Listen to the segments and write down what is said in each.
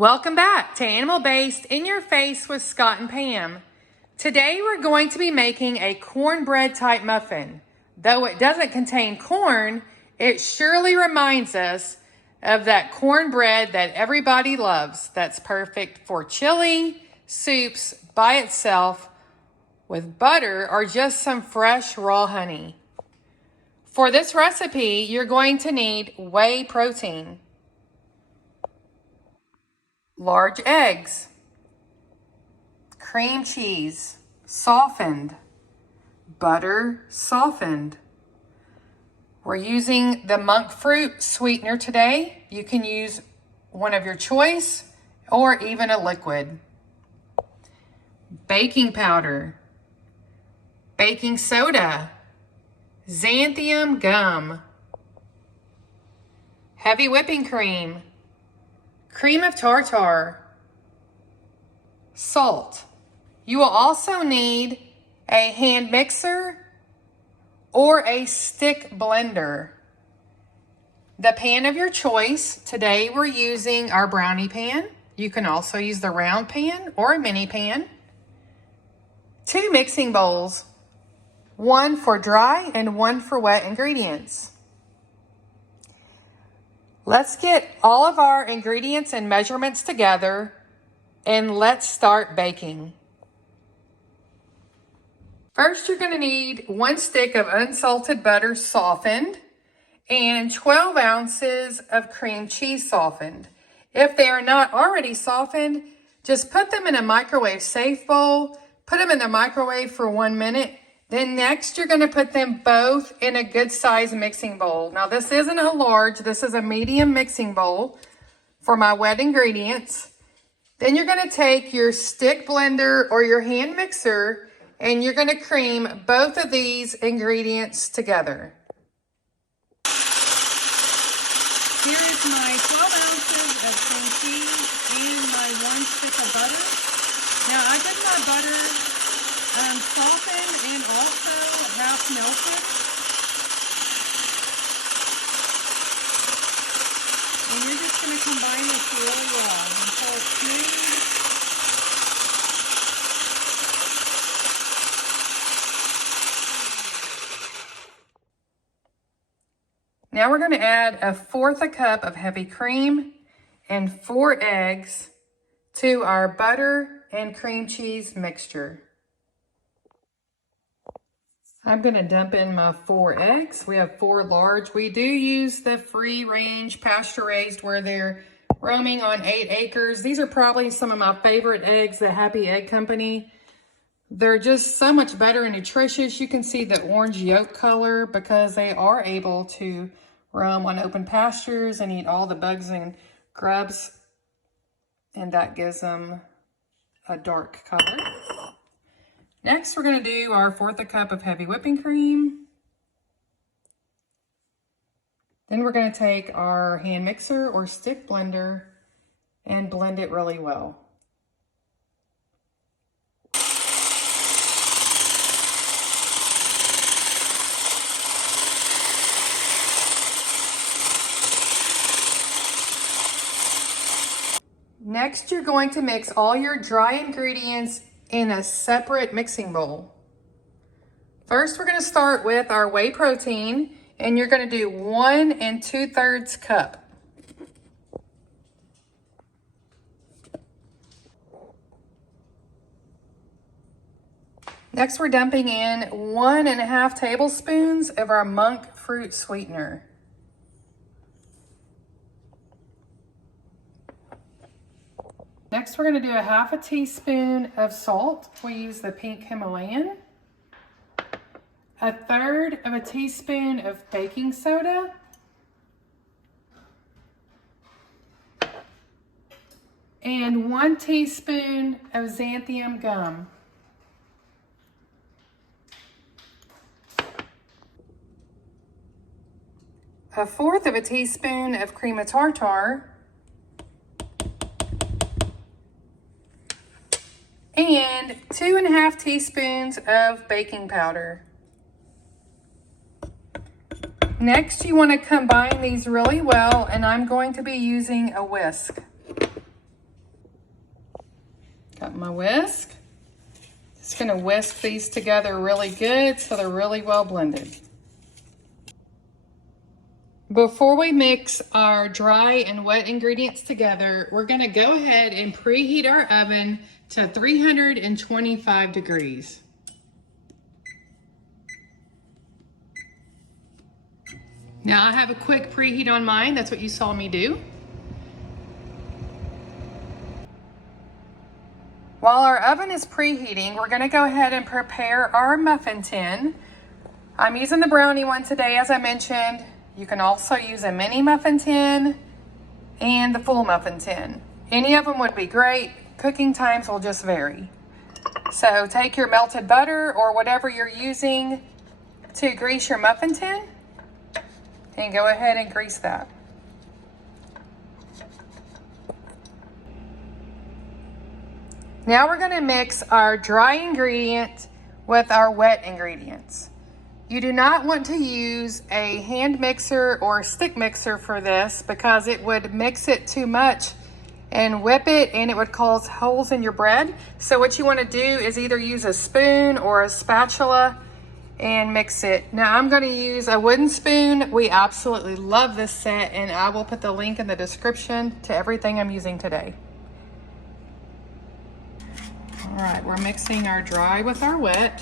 Welcome back to Animal-Based In Your Face with Scott and Pam. Today we're going to be making a cornbread type muffin. Though it doesn't contain corn, it surely reminds us of that cornbread that everybody loves. That's perfect for chili, soups, by itself, with butter, or just some fresh raw honey. For this recipe, you're going to need whey protein, large eggs, cream cheese, softened, butter softened. We're using the monk fruit sweetener today. You can use one of your choice or even a liquid. Baking powder, baking soda, xanthan gum, heavy whipping cream, cream of tartar, salt. You will also need a hand mixer or a stick blender. The pan of your choice. Today we're using our brownie pan. You can also use the round pan or a mini pan. 2 mixing bowls, one for dry and one for wet ingredients. Let's get all of our ingredients and measurements together and let's start baking. First, you're going to need 1 stick of unsalted butter softened and 12 ounces of cream cheese softened. If they are not already softened, just put them in a microwave safe bowl, put them in the microwave for 1 minute. Then next, you're going to put them both in a good size mixing bowl. Now, this isn't a large, this is a medium mixing bowl for my wet ingredients. Then you're going to take your stick blender or your hand mixer and you're going to cream both of these ingredients together. Here is my 12 ounces of cream cheese and my 1 stick of butter. Now, I did my butter softened and also half melted. And you're just going to combine this really well until it's smooth. Now we're going to add 1/4 cup of heavy cream and 4 eggs to our butter and cream cheese mixture. I'm going to dump in my 4 eggs. We have 4 large. We do use the free range pasture raised where they're roaming on 8 acres. These are probably some of my favorite eggs, the Happy Egg Company. They're just so much better and nutritious. You can see the orange yolk color because they are able to roam on open pastures and eat all the bugs and grubs. And that gives them a dark color. Next, we're going to do our 1/4 cup of heavy whipping cream. Then we're going to take our hand mixer or stick blender and blend it really well. Next, you're going to mix all your dry ingredients in a separate mixing bowl. First, we're going to start with our whey protein, and you're going to do 1 2/3 cup. Next, we're dumping in 1 1/2 tablespoons of our monk fruit sweetener. Next, we're going to do 1/2 teaspoon of salt. We use the pink Himalayan. 1/3 teaspoon of baking soda. And 1 teaspoon of xanthan gum. A 1/4 teaspoon of cream of tartar. And 2 1/2 teaspoons of baking powder. Next, you want to combine these really well, and I'm going to be using a whisk. Got my whisk. Just gonna whisk these together really good so they're really well blended. Before we mix our dry and wet ingredients together, we're gonna go ahead and preheat our oven to 325 degrees. Now I have a quick preheat on mine. That's what you saw me do. While our oven is preheating, we're gonna go ahead and prepare our muffin tin. I'm using the brownie one today, as I mentioned. You can also use a mini muffin tin and the full muffin tin. Any of them would be great. Cooking times will just vary. So take your melted butter or whatever you're using to grease your muffin tin and go ahead and grease that. Now we're going to mix our dry ingredient with our wet ingredients. You do not want to use a hand mixer or stick mixer for this because it would mix it too much and whip it, and it would cause holes in your bread. So what you want to do is either use a spoon or a spatula and mix it. Now I'm going to use a wooden spoon. We absolutely love this set, and I will put the link in the description to everything I'm using today. All right, we're mixing our dry with our wet.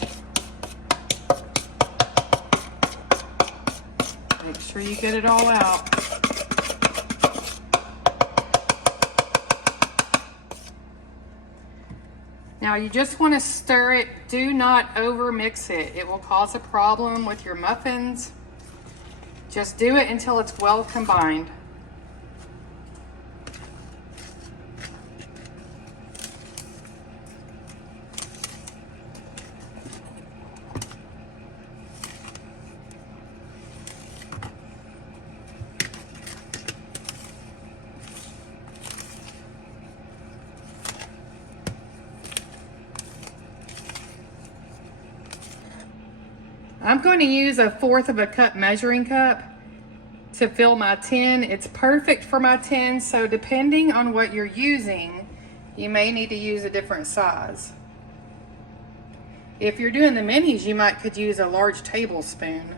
Make sure you get it all out. Now you just want to stir it. Do not over mix it. It will cause a problem with your muffins. Just do it until it's well combined. I'm going to use 1/4 of a cup measuring cup to fill my tin. It's perfect for my tin, so depending on what you're using, you may need to use a different size. If you're doing the minis, you could use a large tablespoon.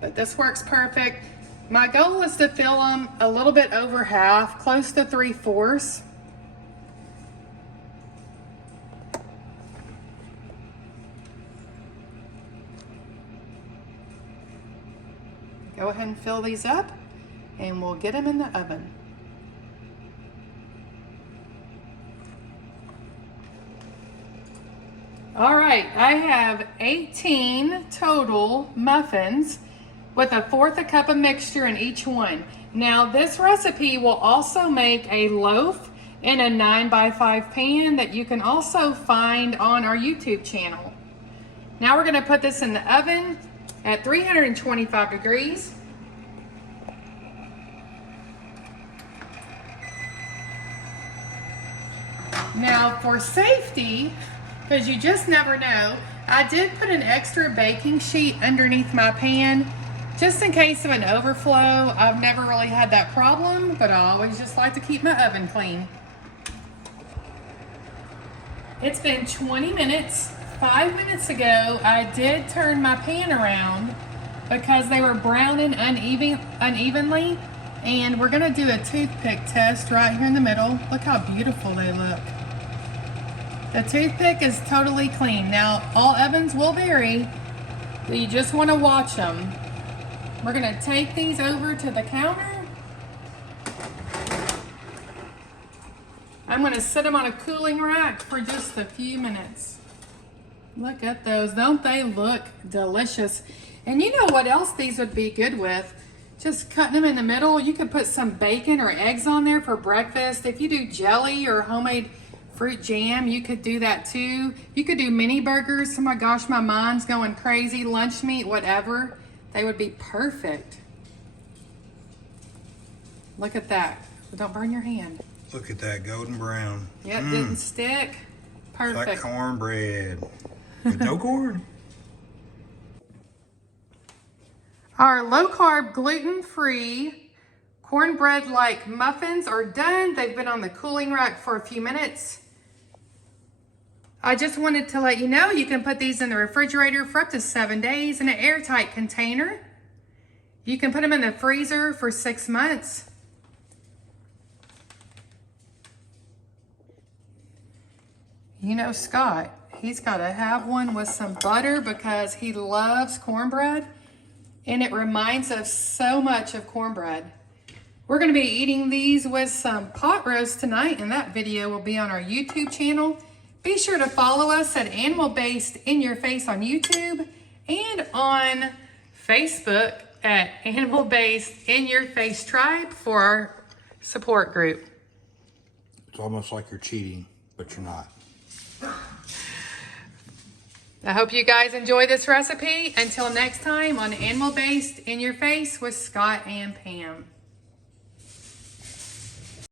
But this works perfect. My goal is to fill them a little bit over half, close to 3/4. Go ahead and fill these up and we'll get them in the oven. All right, I have 18 total muffins with 1/4 a cup of mixture in each one. Now this recipe will also make a loaf in a 9x5 pan that you can also find on our YouTube channel. Now we're gonna put this in the oven at 325 degrees. Now for safety, because you just never know, I did put an extra baking sheet underneath my pan just in case of an overflow. I've never really had that problem, but I always just like to keep my oven clean. It's been 20 minutes. 5 minutes ago, I did turn my pan around because they were browning unevenly, and we're gonna do a toothpick test right here in the middle. Look how beautiful they look. The toothpick is totally clean. Now, all ovens will vary, but you just wanna watch them. We're gonna take these over to the counter. I'm gonna set them on a cooling rack for just a few minutes. Look at those, don't they look delicious? And you know what else these would be good with? Just cutting them in the middle. You could put some bacon or eggs on there for breakfast. If you do jelly or homemade fruit jam, you could do that too. You could do mini burgers. Oh my gosh, my mind's going crazy. Lunch meat, whatever. They would be perfect. Look at that. Don't burn your hand. Look at that golden brown. Yep, didn't stick. Perfect. Like cornbread. With no corn. Our low-carb, gluten-free cornbread-like muffins are done. They've been on the cooling rack for a few minutes. I just wanted to let you know you can put these in the refrigerator for up to 7 days in an airtight container. You can put them in the freezer for 6 months. You know Scott, he's got to have one with some butter because he loves cornbread and it reminds us so much of cornbread. We're going to be eating these with some pot roast tonight, and that video will be on our YouTube channel. Be sure to follow us at Animal Based In Your Face on YouTube and on Facebook at Animal Based In Your Face Tribe for our support group. It's almost like you're cheating, but you're not. I hope you guys enjoy this recipe. Until next time on Animal Based In Your Face with Scott and Pam.